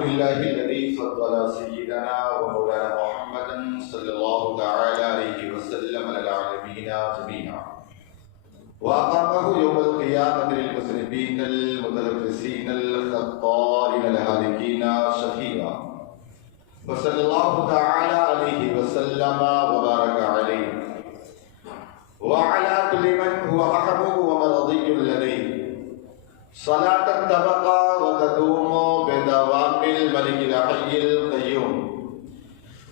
لله الذي فضل سيدنا ومولانا محمدا صلى الله تعالى عليه وسلم على العالمين جميعا وأقامه يوم القيامة للمذنبين المتلبسين الخطائين الهالكين شفيعا وصلى الله تعالى عليه وسلم وبارك عليه وعلى كل من هو محبوب ومرضي لديه صلاة تبقى وتدوم بدوام الملك الحي القيوم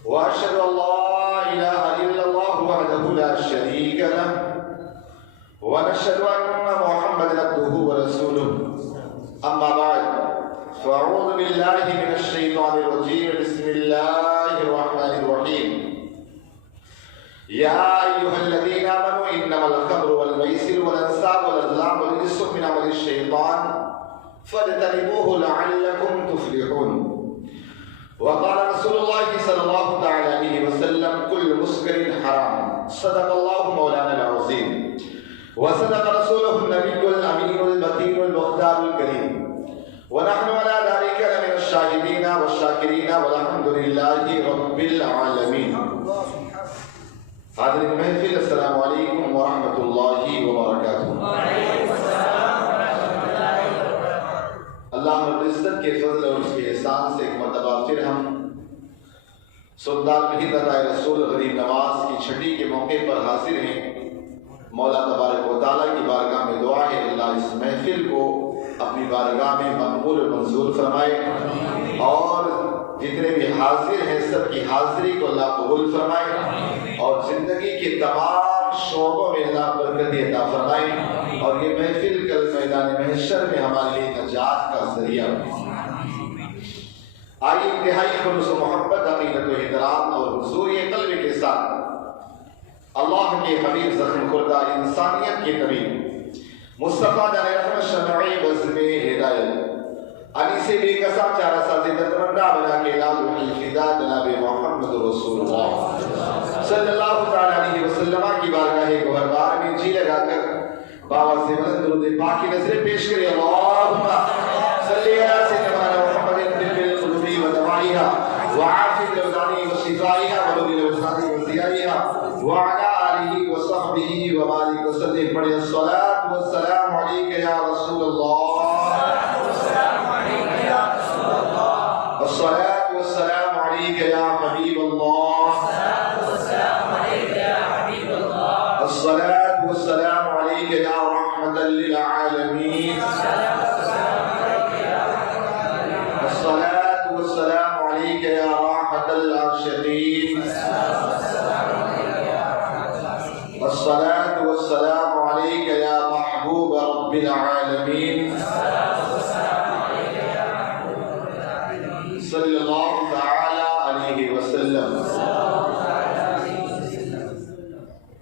وأشهد أن لا إله إلا الله وحده لا شريك له ونشهد أن محمدا عبده ورسوله أما بعد فأعوذ بالله من الشيطان الرجيم بسم الله الرحمن الرحيم يا أيها الذين آمنوا إنما الخمر والميسر والأنصاب والأزلام رجس من عمل الشيطان فاجتنبوه لعلكم تفلحون وقال رسول الله صلى الله تعالى عليه وسلم كل مسكر حرام صدق الله مولانا العظيم وصدق رسوله النبي الأمين المتين المختار الكريم ونحن على ذلك من الشاهدين والشاكرين والحمد لله رب العالمين. حاضرین محفل السلام علیکم ورحمۃ اللہ وبرکاتہ. اللہ رب العزت کے فضل اور اس کے احسان سے ایک مرتبہ پھر ہم سلطان مہید عطائے رسول غریب نواز کی چھٹی کے موقع پر حاضر ہیں. مولا تبارک و تعالیٰ کی بارگاہ میں دعا ہے اللہ اس محفل کو اپنی بارگاہ میں مقبول و منظور فرمائے اور جتنے بھی حاضر ہیں سب کی حاضری کو اللہ قبول فرمائے اور زندگی کے تمام شعبوں میں اللہ برکت عطا فرمائے اور یہ محفل کل میدان محشر میں ہمارے لیے نجات کا ذریعہ بنے. آئیے انتہائی خلوص و محبت عقیدت و احترام اور حضور قلب کے ساتھ اللہ کے حبیب زخم خوردہ انسانیت کے طبیب مصطفیٰ جان رحمت شمعی بزم ہدایت علی سے بے کسا چارہ سازی دتمندہ بنا کے لال الفدا جناب محمد رسول اللہ صلی اللہ علیہ وسلم کی بارگاہ گوہربار میں جی لگا کر بابا سے بلند درود پاک کی نظریں پیش کرے. اللہم صلی علی سیدنا محمد طب القلوب و دوائها وعافی الابدان و شفائها ونور الابصار و ضیائها وعلى آلہ وصحبہ وبارک وسلم. پڑھیں الصلاۃ والسلام علیک یا رسول اللہ الصلاة والسلام عليك يا حبيب الله الصلاة والسلام عليك يا رحمة للعالمين الصلاة والسلام عليك يا راحة العاشقين الصلاة والسلام عليك يا محبوب رب العالمين صلی اللہ تعالی علیہ وسلم.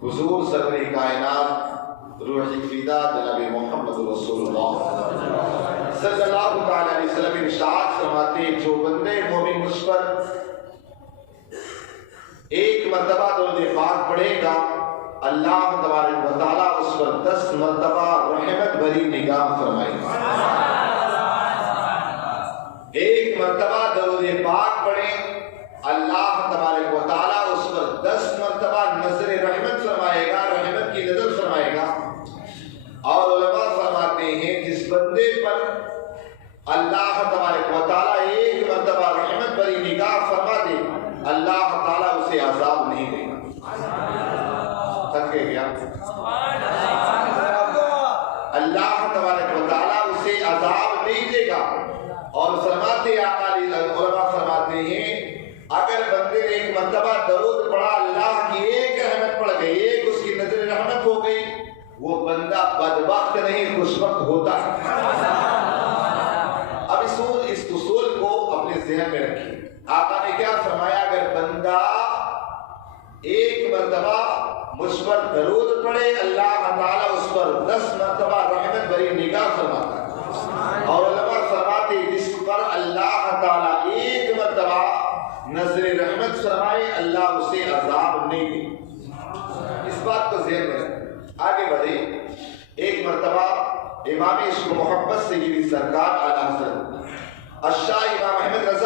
حضور سرور کائنات روح فدا جناب محمد رسول اللہ صلی اللہ تعالی علیہ وسلم ارشاد فرماتے ہیں جو بندے مومن مجھ پر ایک مرتبہ درود پاک پڑھے گا اللہ تبارک و تعالی اس پر 10 مرتبہ رحمت بھری نگاہ فرمائے گا. ایک مرتبہ درود پاک پڑھیں اللہ تبارک و تعالیٰ اس پر 10 مرتبہ نظر رحمت فرمائے گا, رحمت کی نظر فرمائے گا. اور علماء فرماتے ہیں جس بندے پر اللہ تبارک و تعالیٰ ایک مرتبہ رحمت بھری نگاہ فرما دے اللہ تعالیٰ اسے عذاب نہیں دے گا. تھک گیا اللہ تبارک و تعالیٰ اسے عذاب نہیں دے گا. اور فرماتے علماء فرماتے ہیں اگر بندے نے ایک مرتبہ درود پڑھا اللہ کی ایک رحمت پڑ گئی, ایک اس کی نظر رحمت ہو گئی, وہ بندہ بدبخت نہیں خوشبخت ہوتا. اب اس اصول کو اپنے ذہن میں رکھیں. آقا نے کیا فرمایا اگر بندہ ایک مرتبہ مجھ پر درود پڑھے اللہ تعالیٰ اس پر 10 مرتبہ رحمت بھری نگاہ فرماتا ہے. اور علماء فرماتے جس پر اللہ تعالیٰ ایک مرتبہ نظر رحمت فرمائے اللہ اسے عذاب نہیں دے. اس بات کو ذہن میں رکھیں. آگے بڑھے. ایک مرتبہ امام عشق و محبت سیدی سرکار اعلیٰ حضرت الشاہ امام احمد رضا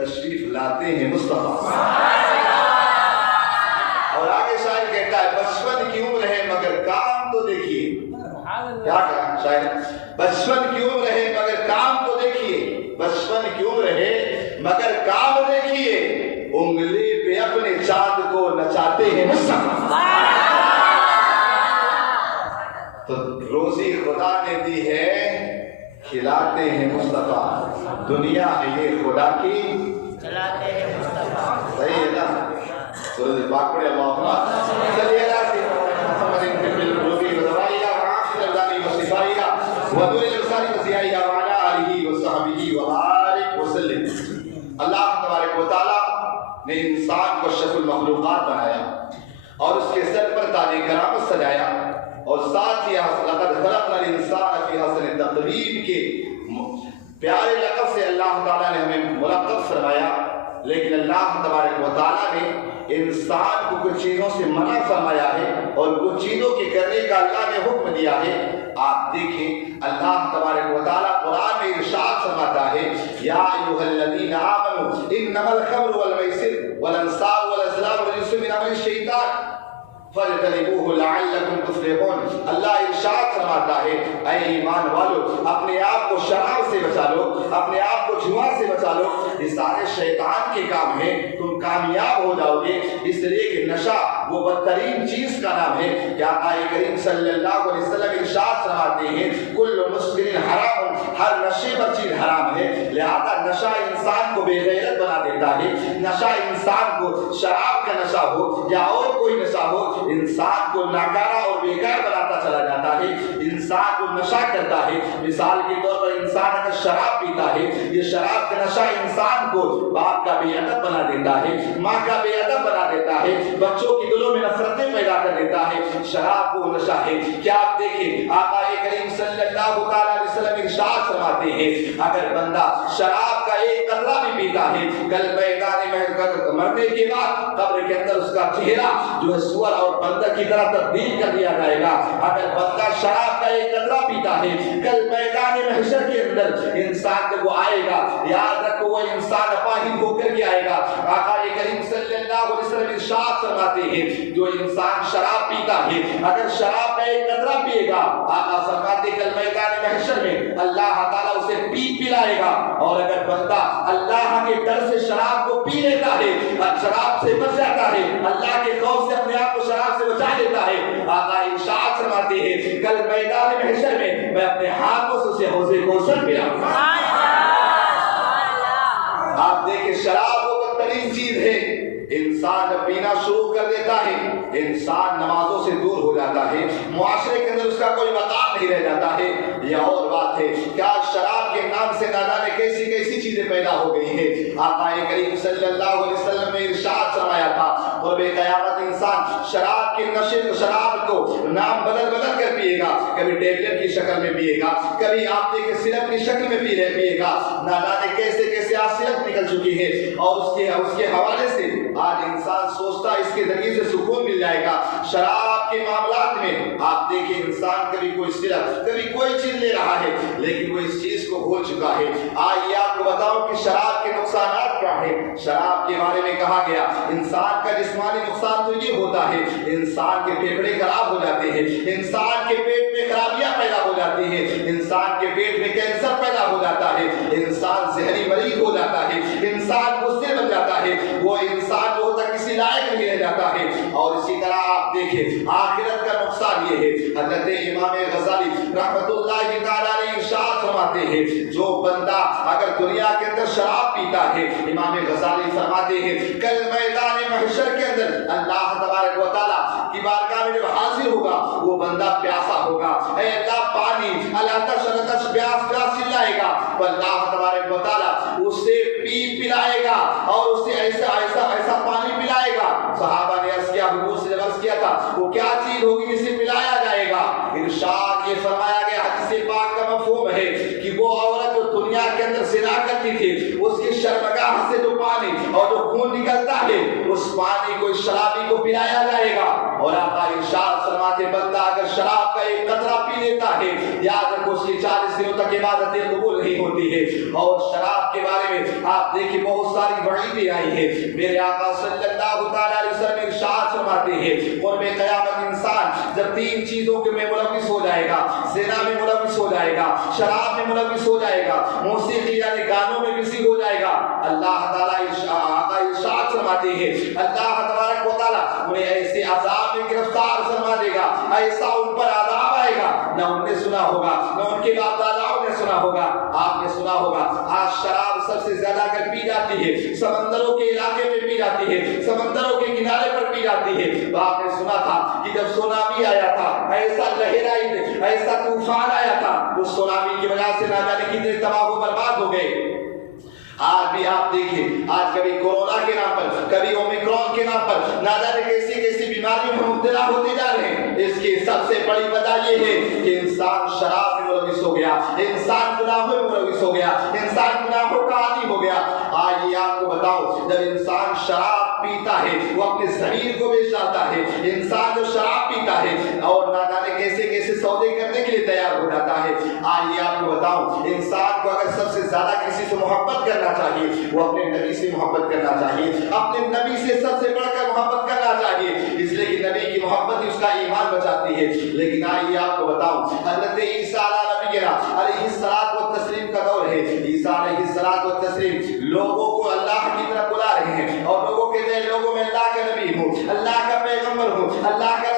تشریف لاتے ہیں مصطفیٰ. اور آگے شاعر کہتا ہے بچپن کی عمر ہے مگر کام تو دیکھیے. کیا کہا شاعر؟ بچپن کی عمر ہے مگر کام تو دیکھیے. بچپن کی عمر ہے مگر کام دیکھیے. انگلی پہ اپنے چاند کو نچاتے ہیں مصطفیٰ. تو روزی خدا نے دی ہے کھلاتے ہیں مصطفیٰ. دنیا ہے یہ خدا کی چلاتے ہیں مصطفیٰ. صحیح ہے نا؟ سورۃ پاک پڑھے اللہم صلی علی محمد بالقلوب وزوائها وعافیہ الابدان وصفائها ونور الابصار وضیائها وعلی آلہ وصحبہ وبارک وسلم. اللہ تبارک و تعالی نے انسان کو اشرف المخلوقات بنایا اور اس کے سر پر تاج کرامت سجایا اور ساتھ ہی لقد خلقنا الانسان فی احسن تقویم کے پیارے لقب سے اللہ تعالیٰ نے ہمیں ملقب فرمایا. لیکن اللہ تبارک و تعالیٰ نے انسان کو کچھ چیزوں سے منع فرمایا ہے اور کچھ چیزوں کے کرنے کا اللہ نے حکم دیا ہے. آپ دیکھیں اللہ تبارک و تعالیٰ قرآن میں ارشاد فرماتا ہے یا ایھا الذین آمنوا انما الخمر والمیسر والانصاب والازلام رجس من عمل الشیطان فاجتنبوه لعلکم تفلحون. اللہ ارشاد فرماتا ہے اے ایمان والو اپنے آپ کو شراب سے بچا لو, اپنے آپ کو جوا سے بچا لو. یہ سارے شیطان کے کام ہیں, تم کامیاب ہو جاؤ گے. اس لیے کہ نشہ وہ بدترین چیز کا نام ہے. کیا آقا کریم صلی اللہ علیہ وسلم ارشاد فرماتے ہیں کل مسکر حرام, ہر نشے پر چیز حرام ہے. لہذا نشہ انسان کو بے غیرت بنا دیتا ہے. نشہ انسان کو شراب کا نشہ ہو یا اور کوئی نشہ ہو انسان کو ناکارہ اور بیکار بناتا چلا جاتا ہے. انسان کو نشہ کرتا ہے. مثال کے طور پر انسان اگر شراب پیتا ہے, یہ شراب کا نشہ انسان کو باپ کا بے ادب بنا دیتا ہے, ماں کا بے ادب بنا دیتا ہے, بچوں کے دلوں میں نفرتیں پیدا کر دیتا ہے. شراب کو نشہ ہے. کیا آپ دیکھیں آقا کریم صلی اللہ علیہ وسلم ارشاد فرماتے ہیں اگر بندہ شراب کا ایک قطرہ بھی پیتا ہے کل میدان میں مرنے کے بعد قبر کے اندر اس کا چہرہ جو ہے سور اور بندر کی طرح تبدیل کر دیا جائے گا. اگر بندہ شراب کا ایک قطرہ پیتا ہے کل میدان محشر کے اندر انسان جب وہ آئے گا یاد رکھو وہ انسان اپاہج ہو کر کے آئے گا. آقا کریم صلی اللہ علیہ وسلم ارشاد فرماتے ہیں جو انسان شراب پیتا ہے اگر شراب کا ایک قطرہ پیے گا آقا فرماتے کل میدان محشر میں اللہ تعالیٰ اسے پلائے گا. اور اگر بندہ اللہ کے ڈر سے شراب کو پی لیتا ہے اور شراب سے بچ جاتا ہے, اللہ کے خوف سے اپنے آپ کو شراب سے بچا لیتا ہے, آقا ارشاد فرماتے ہیں کل میدان محشر میں میں اپنے ہاتھوں سے اسے حوض کوثر پلاؤں گا. آپ دیکھیں شراب وہ بدترین چیز ہے. انسان جب پینا شروع کر دیتا ہے انسان نمازوں سے دور ہو جاتا ہے, معاشرے کے اندر اس کا کوئی مقام نہیں رہ جاتا ہے. یہ اور بات ہے کیا شراب کے نام سے نہ جانے کیسی کیسی چیزیں پیدا ہو گئی ہیں. آقا کریم صلی اللہ علیہ وسلم نے ارشاد فرمایا تھا اور بے قیامت انسان شراب کے نشے شراب کو نام بدل بدل کر پیے گا. کبھی ٹیبلٹ کی شکل میں پیے گا, کبھی آپ دیکھیں سرپ کی شکل میں پیے گا. نہ جانے کیسے کیسے آج سرپ نکل چکی ہے اور اس کے حوالے سے آج انسان سوچتا ہے اس کے ذریعے سے سکون مل جائے گا. شراب کے معاملات میں آپ دیکھیں انسان کبھی کوئی سرپ کبھی کوئی چیز لے رہا ہے لیکن وہ اس چیز کو بھول چکا ہے. آئیے آپ کو بتاؤں کہ شراب کے نقصانات کیا ہیں. شراب کے بارے میں کہا گیا انسان کا جسمانی نقصان تو یہ ہوتا ہے انسان کے پھیپھڑے خراب ہو جاتے ہیں, انسان کے پیٹ میں خرابیاں پیدا ہو جاتی ہیں, انسان کے پیٹ میں کینسر پیدا ہو جاتا ہے, انسان ذہنی مریض ہو جاتا ہے, انسان غصے بن جاتا ہے, وہ انسان جو ہوتا کسی لائق نہیں رہ جاتا ہے. اور اسی طرح آپ دیکھیں آخرت کا نقصان یہ ہے. حضرت امام غزالی رحمۃ اللہ تعالی علیہ ارشاد فرماتے ہیں جو بندہ اگر دنیا کے اندر شراب پیتا ہے امام غزالی فرماتے ہیں کل میدان محشر کے اندر اللہ تبارک و تعالی کی بارگاہ میں جب حاضر ہوگا وہ بندہ پیاسا ہوگا, اے اللہ پانی, اللہ تشرتش پیاس چلائے گا تو اللہ تبارک و تعالی اسے پلائے گا اور اسے ایسا پانی پلائے گا. صحابہ نے عرض کیا حضور سے عرض کیا تھا وہ کیا چیز ہوگی جسے پلایا جائے گا. ارشاد یہ فرمایا گیا حدیث پاک کا مفہوم ہے کہ وہ عورت جو دنیا کے اندر زنا کرتی تھی اس کی شرمگاہ سے جو پانی اور جو خون نکلتا ہے اس پانی کو شرابی کو پلایا جائے گا. اور آقا ارشاد فرماتے بندہ اگر شراب کا ایک قطرہ پی لیتا ہے یاد رکھو اس کی 40 دنوں تک عبادتیں قبول نہیں ہوتی ہے. اور شراب کے بارے میں آپ دیکھیں بہت ساری وعیدیں آئی ہیں۔ میرے آقا صلی اللہ تعالیٰ علیہ وسلم ارشاد فرماتے ہیں قرب قیامت انسان جب تین چیزوں کے میں ملوث ہو جائے گا، زنا میں ملوث ہو جائے گا، شراب میں ملوث ہو جائے گا، موسیقی یعنی گانوں میں بزی ہو جائے گا، اللہ تعالیٰ ارشاد فرماتے ہیں اللہ تبارک و تعالیٰ انہیں ایسے عذاب میں گرفتار فرما دے گا، ایسا ان پر عذاب آئے گا نہ ان نے سنا ہوگا نہ ان کے باپ داداؤں نے سنا ہوگا۔ آپ نے سنا ہوگا آج شراب سب سے زیادہ اگر پی جاتی ہے سمندروں کے علاقے میں پی جاتی ہے، سمندروں کے کنارے پر پی جاتی ہے، تو آپ نے سنا تھا کہ جب سونامی آیا تھا، ایسا لہر آئی، ایسا طوفان آیا تھا، اس سونامی کی وجہ سے نہ جانے کتنے تباہ و برباد ہو گئے۔ آج بھی آپ دیکھیں آج کبھی کورونا کے نام پر کبھی اومیکرون کے نام پر نہ جانے کیسی کیسی بیماریوں میں مبتلا ہوتے جا رہے ہیں۔ اس کی سب سے بڑی وجہ یہ ہے کہ انسان شراب میں ملوث ہو گیا، انسان گناہوں میں ملوث ہو گیا، انسان گناہوں کا عادی ہو گیا۔ آج یہ آپ کو بتاؤ جب انسان شراب پیتا ہے وہ اپنے ضمیر کو بیچ ڈالتا ہے۔ انسان جو شراب پیتا ہے اور نہ جانے کیسے کیسے سودے کرنے کے لیے تیار ہو جاتا ہے۔ آج یہ آپ کو بتاؤں انسان کو اگر سب سے زیادہ کسی سے محبت کرنا چاہیے وہ اپنے نبی سے محبت کرنا چاہیے، اپنے نبی سے سب سے بڑھ کر محبت کرنا چاہیے، اس لیے کہ نبی کی محبت اس کا ایمان بچاتی ہے۔ لیکن آئیے آپ کو بتاؤں حضرت عیسیٰ علیہ الصلوۃ والتسلیم کا دور ہے۔ عیسیٰ علیہ الصلوۃ والتسلیم لوگوں کو اللہ کی طرف بلا رہے ہیں اور لوگوں کہتے ہیں لوگوں میں اللہ کا نبی ہوں، اللہ کا پیغمبر ہوں، اللہ کا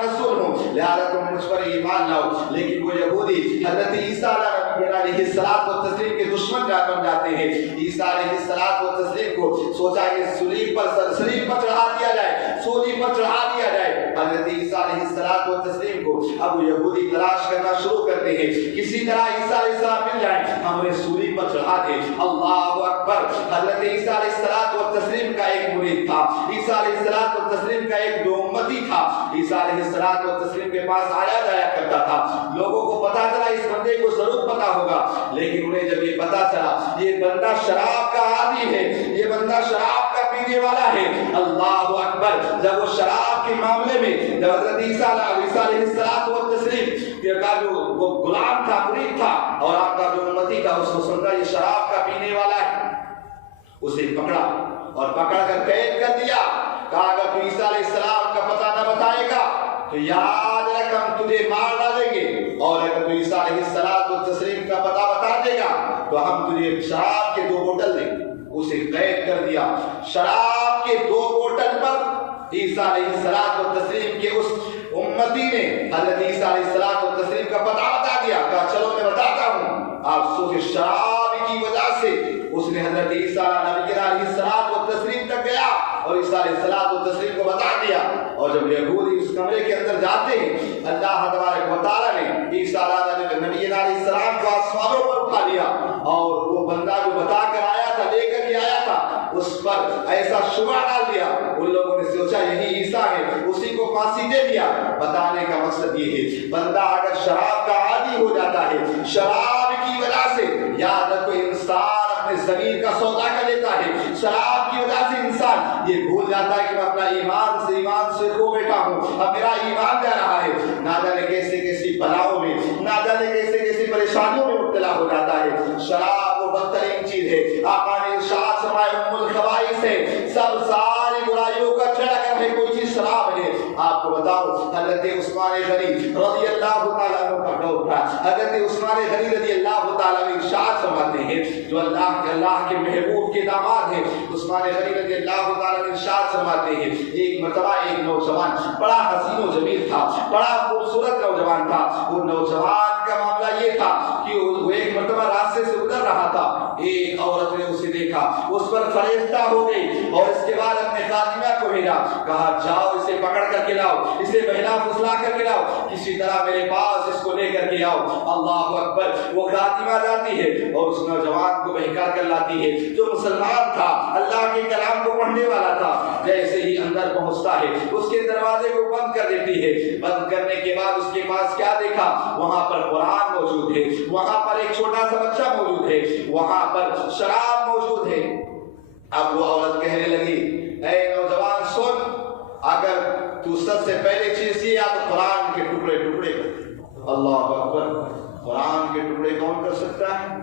رسول ہوں، لہذا تم مجھ پر ایمان لاؤ۔ لیکن وہ یہودی حضرت عیسیٰ علیہ الصلوۃ والتسلیم کے دشمن بن جاتے ہیں۔ عیسیٰ علیہ الصلوۃ والتسلیم کو سوچا کہ صلیب پر چڑھا دیا جائے، صلیب پر چڑھا دیا جائے۔ حضرت عیسیٰ علیہ الصلوۃ والتسلیم کو اب یہودی تلاش کرنا شروع کرتے ہیں، کسی طرح عیسیٰ علیہ السلام مل جائیں ہم انہیں صلیب پر چڑھا دیں۔ اللہ اکبر۔ حضرت عیسیٰ علیہ الصلوۃ والتسلیم کا ایک مرید تھا، عیسیٰ علیہ الصلوۃ والتسلیم کا ایک جو امتی تھا، عیسیٰ علیہ الصلوۃ والتسلیم کے پاس آیا جایا کرتا تھا۔ لوگوں کو پتا چلا اس بندے کو ضرور پتا ہوگا، لیکن انہیں جب یہ پتا چلا یہ بندہ شراب کا عادی ہے، یہ بندہ شراب کا پینے والا ہے، اللہ اکبر، جب وہ شراب کے معاملے میں جب حضرت عیسیٰ علیہ الصلوۃ والتسلیم کا جو وہ غلام تھا، مرید تھا اور آپ کا جو امتی تھا اس کو سمجھا یہ شراب کا پینے والا ہے، اسے پکڑا اور پکڑ کر قید کر دیا، کہا اگر تو عیسیٰ علیہ السلام کا پتہ نہ بتائے گا تو یاد رکھ ہم تجھے مار ڈالیں گے، اور اگر تو عیسیٰ علیہ الصلوۃ والتسلیم کا پتہ بتا دے گا تو ہم تجھے شراب کے 2 بوتل دیں گے۔ اسے قید کر دیا۔ شراب کے 2 بوتل پر عیسیٰ علیہ الصلوۃ والتسلیم کے اس امتی نے حضرت عیسیٰ علیہ الصلوۃ والتسلیم کا پتہ بتا دیا، کہا چلو میں بتاتا ہوں۔ آپ سوچے شراب کی وجہ سے اس نے حضرت عیسیٰ علیہ الصلوۃ والتسلیم تک گیا اور عیسیٰ علیہ الصلوۃ والتسلیم کو بتا دیا، اور جب یہودی اس کمرے کے اندر جاتے ہیں اللہ تبارک و تعالیٰ نے عیسیٰ علیہ السلام کو آسمانوں پر اٹھا لیا اور وہ بندہ جو بتا کر آیا تھا، لے کر کے آیا تھا، اس پر ایسا شبہ ڈال دیا، ان لوگوں نے سوچا یہی عیسیٰ ہے، اسی کو پھانسی دے دیا۔ بتانے کا مقصد یہ ہے بندہ اگر شراب کا عادی ہو جاتا ہے، شراب کی وجہ سے یاد رکھو انسان اپنے ضمیر کا سودا کر لیتا ہے، شراب کی وجہ سے انسان یہ بھول جاتا ہے کہ میں اپنا ایمان سے کھو بیٹھا ہوں، اب میرا ایمان جا رہا ہے، نہ جانے کیسے کیسی بلاؤں میں، نہ جانے کیسے کیسی پریشانیوں میں مبتلا ہو جاتا ہے۔ شراب وہ بدترین چیز ہے، آقا نے ارشاد فرمایا ام الخبائث ہے، سب ساری برائیوں کا جڑ کر ہے کوئی چیز شراب ہے۔ آپ کو بتاؤ حضرت عثمان غنی رضی اللہ تعالیٰ عنہ کا دور تھا، حضرت عثمان غنی رضی اللہ تعالیٰ عنہ ارشاد فرماتے ہیں جو اللہ کے محبوب کے داماد ہیں، عثمان غنی رضی اللہ تعالیٰ عنہ ارشاد فرماتے ہیں ایک مرتبہ ایک نوجوان بڑا حسین و جمیل تھا، بڑا خوبصورت نوجوان تھا۔ وہ نوجوان کا معاملہ یہ تھا کہ وہ ایک مرتبہ راستے سے گزر رہا تھا، ایک عورت نے اسے دیکھا، اس پر فریفتہ ہو گئی اور اس کے بعد اپنے خادمہ کو بھیجا، کہا جاؤ اسے پکڑ کر کے لاؤ، اسے بہلا پھسلا کر کے لاؤ، کسی طرح میرے پاس اس کو لے کر کے آؤ۔ اللہ اکبر، وہ خادمہ جاتی ہے اور اس نوجوان کو بہکا کر لاتی ہے جو مسلمان تھا، اللہ کے کلام کو پڑھنے والا تھا۔ جیسے ہی اندر پہنچتا ہے اس کے دروازے کو بند کر دیتی ہے، بند کرنے کے بعد اس کے پاس کیا دیکھا، وہاں پر قرآن موجود ہے، وہاں پر ایک چھوٹا سا بچہ موجود ہے، وہاں پر شراب موجود ہے۔ اب وہ عورت کہنے لگی اے نوجوان سن، اگر تو سب سے پہلے چیز یہ تو قرآن کے ٹکڑے ٹکڑے کر۔ اللہ اکبر، قرآن کے ٹکڑے کون کر سکتا ہے؟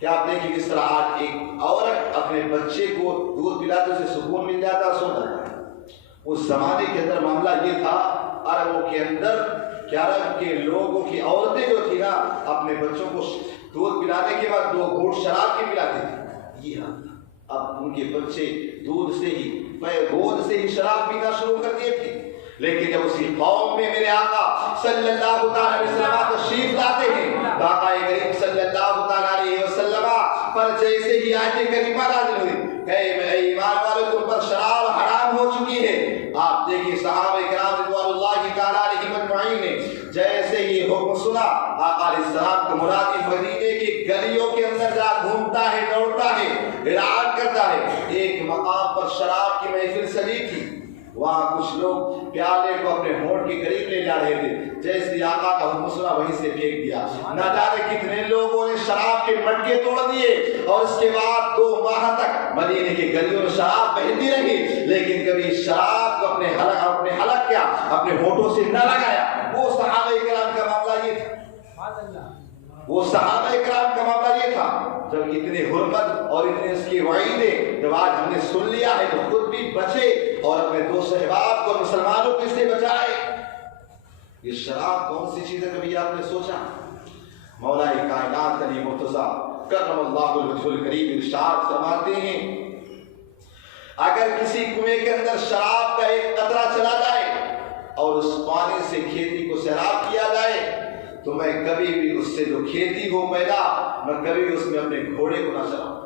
کیا آپ دیکھیں کس طرح آج ایک عورت اپنے بچے کو دودھ پلاتے اسے سکون مل جاتا سو جاتا ہے. اس زمانے کے اندر معاملہ یہ تھا عربوں کے اندر کہ عرب کے لوگوں کی عورتیں جو تھی نا اپنے بچوں کو دودھ پلانے کے بعد 2 گھونٹ شراب کے پلاتے تھے. یہ اب ان کے بچے دودھ سے ہی گود سے ہی شراب پینا شروع کر دیے تھے. لیکن جب اسی قوم میں میرے آقا صلی اللہ علیہ وسلم تشریف لاتے ہیں آقا کریم صلی اللہ علیہ وسلم پر جیسے ہی آیت کریمہ نازل ہوئی کہ اے ایمان والو تم پر شراب حرام ہو چکی ہے. آپ دیکھیں صحابہ کرام رضوان اللہ تعالی علیہم اجمعین نے جیسے ہی حکم سنا آقا علیہ السلام کو مرادی مدینے کی گلیوں کے اندر جا گھومتا ہے دوڑتا ہے اعلان کرتا ہے. ایک مقام پر شراب کی محفل سجی تھی. وہاں کچھ لوگ پیالے کو اپنے ہونٹ کے قریب لے جا رہے تھے. جیسے آقا کا حکم سنا وہیں سے پھینک دیا. نہ جانے کتنے لوگوں نے شراب کے مٹکے توڑ دیے اور اس کے بعد 2 ماہ تک مدینے کی گلیوں میں شراب بہتی رہی لیکن کبھی شراب کو اپنے حلق کیا اپنے ہونٹوں سے نہ لگایا. وہ صحابہ کرام کا معاملہ یہ تھا. وہ صحابہ کرام کا معاملہ یہ تھا. جب اتنے حرمت اور اتنے اس کی وعیدیں جب آج ہم نے سن لیا ہے تو خود بھی بچے اور اپنے دوست احباب کو مسلمانوں کو اس سے بچائے. یہ شراب کون سی چیز ہے کبھی آپ نے سوچا؟ مولا کائنات علی مرتضیٰ کرم اللہ وجہہ الکریم ارشاد فرماتے ہیں اگر کسی کنویں کے اندر شراب کا ایک قطرہ چلا جائے اور اس پانی سے کھیتی کو سیراب کیا جائے تو میں کبھی بھی اس سے جو کھیتی ہو پیدا میں کبھی بھی اس میں اپنے گھوڑے کو نہ چلاؤں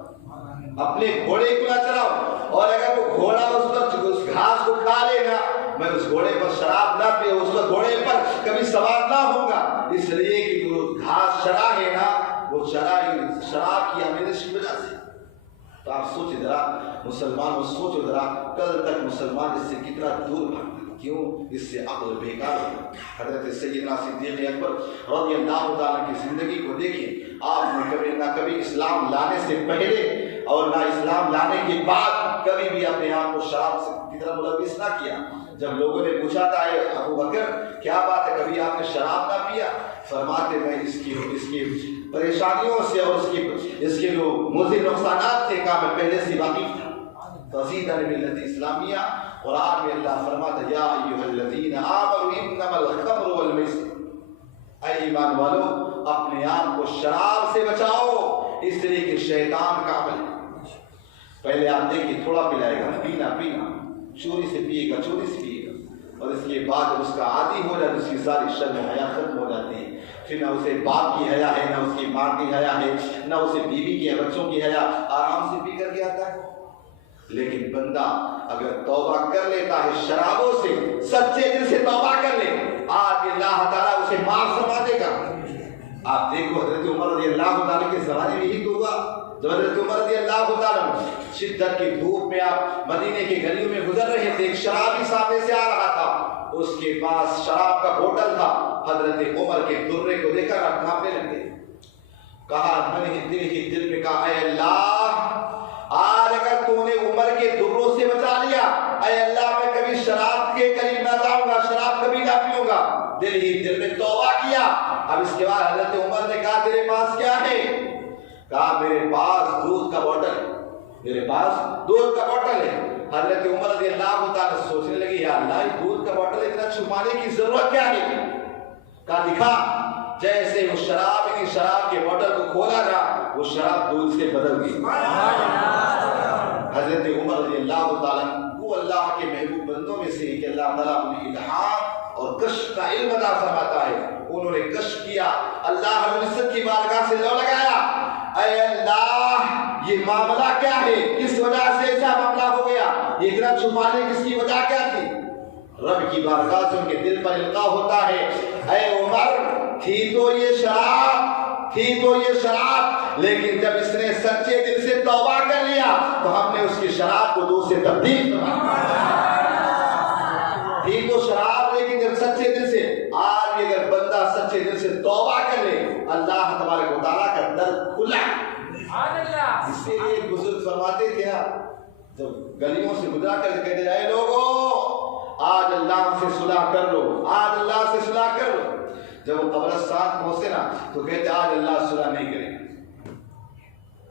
اپنے گھوڑے کو نہ چلاؤں. اور اگر وہ گھوڑا اس پر اس گھاس کو کھا لے گا میں اس گھوڑے پر شراب نہ پی اس پر گھوڑے پر کبھی سوار نہ ہوں گا. اس لیے کہ جو گھاس چرا ہے نا وہ شراب کی آمیزش کی وجہ سے. تو آپ سوچیں ذرا مسلمان سوچو ذرا کل تک مسلمان اس سے کتنا دور بھاگتا کیوں اس سے عقل بیکار ہے. حضرت سیدنا صدیق اکبر رضی اللہ تعالیٰ کی زندگی کو دیکھیں. آپ نے کبھی نہ کبھی اسلام لانے سے پہلے اور نہ اسلام لانے کے بعد کبھی بھی اپنے آپ کو شراب کی طرف ملوث نہ کیا. جب لوگوں نے پوچھا تھا ابو بکر کیا بات ہے کبھی آپ نے شراب نہ پیا؟ فرماتے میں اس کی پریشانیوں سے اور اس کے جو مضر نقصانات تھے کا میں پہلے سے واقف تھا. توحید ملت اسلامیہ قرآن میں اللہ فرماتا یا ایھا الذین آمنوا انما الخمر والمیسر اے ایمان والو اپنے آپ کو شراب سے بچاؤ اس لیے کہ شیطان کا عمل ہے. پہلے آپ دیکھیں تھوڑا پلائے گا پینا چوری سے پیے گا چوری سے پیے گا اور اس کے بعد اس کا عادی ہو جائے اس کی ساری شرم حیا ختم ہو جاتی ہے. پھر نہ اسے باپ کی حیا ہے نہ اس کی ماں کی حیا ہے نہ اسے بیوی کی بچوں کی حیا آرام سے پی کر کے آتا ہے. لیکن بندہ اگر توبہ کر لیتا ہے شرابوں سے سچے دل سے توبہ کر لے آج اللہ تعالیٰ اسے معاف فرما دے گا. آپ دیکھو حضرت عمر رضی اللہ تعالیٰ کے زمانے میں یہی تو ہوا. جب حضرت عمر رضی اللہ تعالیٰ شدت کی دھوپ میں آپ مدینے کی گلیوں میں گزر رہے تھے ایک شرابی سامنے سے آ رہا تھا. اس کے پاس شراب کا بوتل تھا. حضرت عمر کے درے کو دیکھ کر آپ کھانے لگے. کہا دل میں کہا اے اللہ آج اگر تو نے عمر کے دروں سے بچا لیا اے اللہ میں کبھی شراب کے قریب نہ جاؤں گا شراب کبھی نہ پیوں گا. دل میں توبہ کیا. اب اس کے بعد حضرت عمر نے کہا تیرے پاس کیا ہے؟ کہا میرے پاس دودھ کا بوتل ہے. میرے پاس دودھ کا بوتل ہے. حضرت عمر رضی اللہ تعالیٰ سوچنے لگے یا اللہ دودھ کا بوتل اتنا چھپانے کی ضرورت کیا ہے؟ کہا دکھا. جیسے وہ شراب کے بوتل کو کھولا نا وہ شراب دودھ سے بدل گئی. حضرت عمر رضی اللہ تعالیٰ وہ اللہ کے محبوب بندوں میں سے کہ اللہ تعالیٰ انہیں الہام اور کشف کا علم عطا فرماتا ہے. انہوں نے کشف کیا اللہ رب العزت کی بارگاہ سے لو لگایا اے اللہ یہ معاملہ کیا ہے کس وجہ سے ایسا معاملہ ہو گیا یہ اتنا چھپانے کس کی وجہ کیا تھی؟ رب کی بارگاہ سے ان کے دل پر القاء ہوتا ہے اے عمر تھی تو یہ شراب لیکن جب اس نے سچے دل سے توبہ کر لیا تو ہم نے اس کی شراب کو دودھ سے تبدیل تھی تو شراب لیکن جب سچے دل سے آج اگر بندہ سچے دل سے توبہ کر لے اللہ تبارک و تعالیٰ کا در کھلا. اس سے ایک بزرگ فرماتے تھے نا جب گلیوں سے گزرا کر کہتے اے لوگوں آج اللہ سے صلح کر لو آج اللہ سے صلح کر لو. جب وہ قبرستان پہنچے نا تو کہتے آج اللہ صلح نہیں کرے گا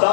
100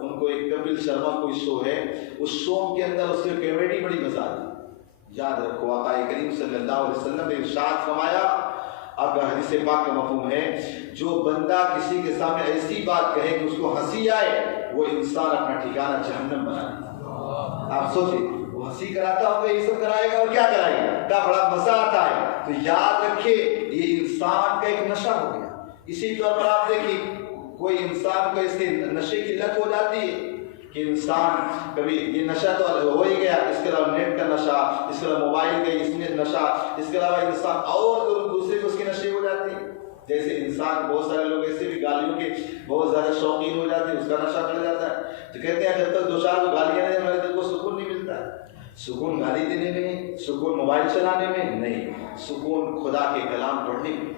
ان کو ایک کپل شرما کوئی شو ہے، اس شو کے اندر اس کی کامیڈی بڑی مزہ آتی. یاد رکھو آقا کریم صلی اللہ علیہ وسلم نے ارشاد فرمایا، اب حدیث پاک کا مفہوم ہے، جو بندہ کسی کے سامنے ایسی بات کہے کہ اس کو ہنسی آئے، وہ انسان اپنا ٹھکانہ جہنم بنا لے. آپ سوچیں، وہ ہنسی کراتا ہوگا، یہ سب کرائے گا اور کیا کرائے گا، کیا بڑا مزہ آتا ہے. تو یاد رکھے یہ انسان کا ایک نشہ ہو گیا. اسی طور پر آپ دیکھیے کوئی انسان کو اس کے نشے کی لت ہو جاتی ہے کہ انسان کبھی یہ نشہ تو ہو ہی گیا، اس کے علاوہ نیٹ کا نشہ، اس کے علاوہ موبائل کا اس میں نشہ، اس کے علاوہ انسان اور دوسرے کو اس کے نشے ہو جاتے ہیں. جیسے انسان بہت سارے لوگ ایسے بھی گالیوں کے بہت زیادہ شوقین ہو جاتے ہیں، اس کا نشہ چڑھ جاتا ہے. تو کہتے ہیں جب تک دو چار کو گالیاں نہیں ہمارے دل کو سکون نہیں ملتا. سکون گالی دینے میں، سکون موبائل چلانے میں نہیں، سکون خدا کے کلام پڑھنے میں.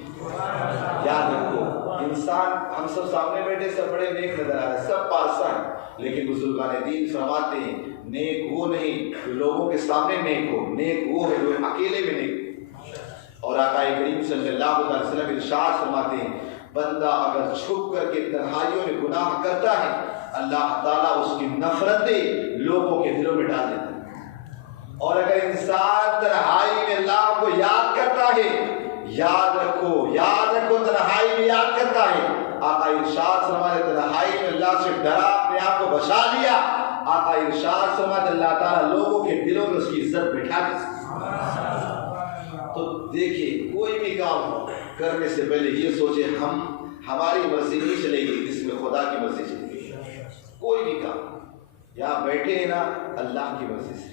یاد رکھو انسان، ہم سب سامنے بیٹھے سب بڑے نیک نظر آ رہے ہیں، سب پارسا ہیں، لیکن بزرگان دین فرماتے ہیں نیک وہ نہیں جو لوگوں کے سامنے نیک ہو، نیک وہ ہے جو اکیلے میں نیک ہو. اور آقا کریم صلی اللہ علیہ وسلم ارشاد فرماتے ہیں بندہ اگر چھپ کر کے تنہائیوں میں گناہ کرتا ہے، اللہ تعالیٰ اس کی نفرتیں لوگوں کے دلوں میں ڈال دیتا ہے. اور اگر انسان تنہائی میں اللہ کو یاد کرتا ہے، یاد رکھو تنہائی میں یاد کرتا ہے، آقا ارشاد فرماتے تنہائی میں اللہ سے ڈرا، اپنے آپ کو بچا لیا، آقا ارشاد فرماتے اللہ تعالیٰ لوگوں کے دلوں میں اس کی عزت بٹھا دی. تو دیکھیے کوئی بھی کام کرنے سے پہلے یہ سوچے ہماری مرضی نہیں چلے گی، اس میں خدا کی مرضی چلے گی. کوئی بھی کام یہاں بیٹھے ہیں نا اللہ کی مرضی سے،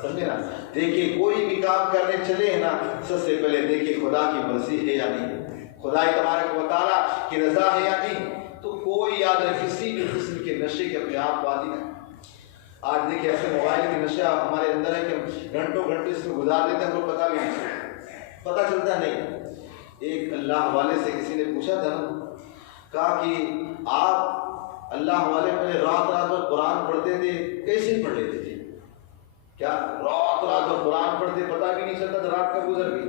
سمجھے نا. دیکھیے کوئی بھی کام کرنے چلے ہیں نا، سب سے پہلے دیکھیے خدا کی مرضی ہے یا نہیں، خدا تبارک و تعالیٰ کی رضا ہے یا نہیں. تو کوئی یاد رکھے کسی بھی قسم کے نشے کے اپنے آپ عادی نہ. آج دیکھیے ایسے موبائل کے نشہ ہمارے اندر ہے کہ گھنٹوں گھنٹے اس میں گزار دیتے ہیں، کوئی پتہ بھی نہیں چلتا، پتہ چلتا نہیں. ایک اللہ والے سے کسی نے پوچھا تھا نا، کہا کہ آپ اللہ والے پہلے رات رات بھر قرآن پڑھتے تھے، کیسے پڑھ لیتے تھے؟ کیا رات رات بھر قرآن پڑھتے پتہ بھی نہیں چلتا تھا رات کب گزر گئی،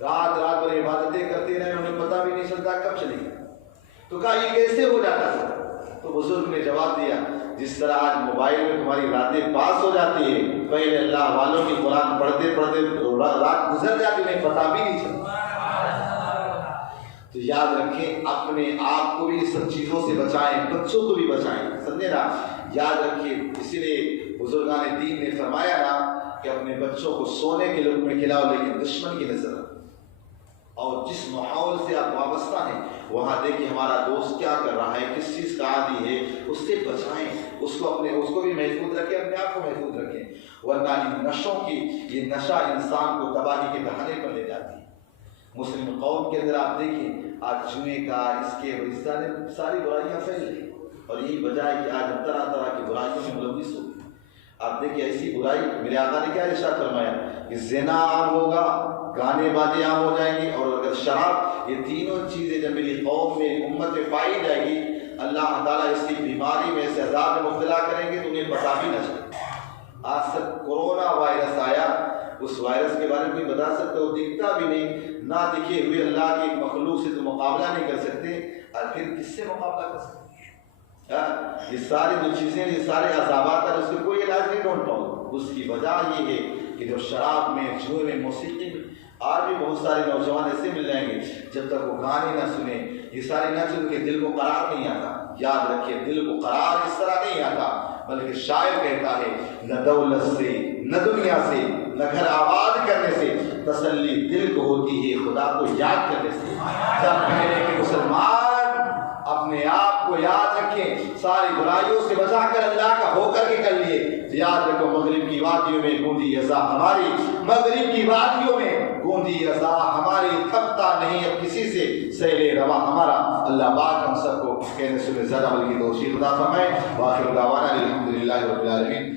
رات رات بھر عبادتیں کرتے رہے، انہیں پتہ بھی نہیں چلتا کب چلی گئی. تو کہا یہ کیسے ہو جاتا تھا؟ تو بزرگ نے جواب دیا جس طرح آج موبائل میں تمہاری راتیں پاس ہو جاتی ہے، پہلے اللہ والوں کی قرآن پڑھتے پڑھتے رات گزر جاتی، انہیں پتہ بھی نہیں چلتا. تو یاد رکھیں اپنے آپ کو بھی سب چیزوں سے بچائیں، بچوں کو بھی بچائیں، سمجھے نا. یاد رکھیے اسی لیے بزرگان دین نے فرمایا نا کہ اپنے بچوں کو سونے کے لقمے کھلاؤ لیکن دشمن کی نظر رکھو. اور جس ماحول سے آپ وابستہ ہیں وہاں دیکھیں ہمارا دوست کیا کر رہا ہے، کس چیز کا عادی ہے، اس سے بچائیں، اس کو بھی محفوظ رکھیں، اپنے آپ کو محفوظ رکھیں. ورنہ ان نشوں کی یہ نشہ انسان کو تباہی کے دہانے پر لے جاتی ہے. مسلم قوم کے اندر آپ دیکھیں آج جوئے کا، اس کے ساری برائیاں پھیل رہی، اور یہی وجہ ہے کہ آج ہم طرح طرح کی برائیوں میں ملوث ہو گئے. آپ دیکھیں ایسی برائی، میرے آقا نے کیا ارشاد فرمایا کہ زنا عام ہوگا، گانے بازی عام ہو جائیں گی، اور اگر شراب، یہ تینوں چیزیں جب میری قوم میں امت میں پائی جائے گی، اللہ تعالیٰ اس کی بیماری میں سے عذاب میں مبتلا کریں گے تو انہیں پتا بھی نہ چلے. آج تک کورونا وائرس آیا، اس وائرس کے بارے میں کوئی بتا سکتا ہو؟ دکھتا بھی نہیں، نہ دکھے ہوئے اللہ کی ایک مخلوق سے تو مقابلہ نہیں کر سکتے، آخر کس سے مقابلہ کر سکتے؟ یہ ساری جو چیزیں، یہ سارے عذابات ہیں، اس کے کوئی علاج نہیں ڈھونڈ پاؤ. اس کی وجہ یہ ہے کہ جو شراب میں، جوئے میں، موسیقی میں، آج بھی بہت سارے نوجوان ایسے مل جائیں گے جب تک وہ گانے نہ سنیں، یہ سارے نہ سن کے دل کو قرار نہیں آتا. یاد رکھیے دل کو قرار اس طرح نہیں آتا، بلکہ شاعر کہتا ہے نہ دولت سے، نہ دنیا سے، نہ گھر آباد کرنے سے تسلی دل کو ہوتی ہے خدا کو یاد کرنے سے. جب کہنے کہ مسلمان اپنے آپ کو یاد رکھیں، ساری برائیوں سے بچا کر اللہ کا ہو کر کے کر لیے. یاد رکھو مغرب کی وادیوں میں گونجی اذا ہماری، مغرب کی وادیوں میں گونجی اذا ہماری، تھکتا نہیں اب کسی سے سیل روا ہمارا. اللہ پاک ہم سب کو کہنے سنے زیادہ عمل کی توفیق عطا فرمائے. وآخر دعوانا الحمدللہ رب العالمین.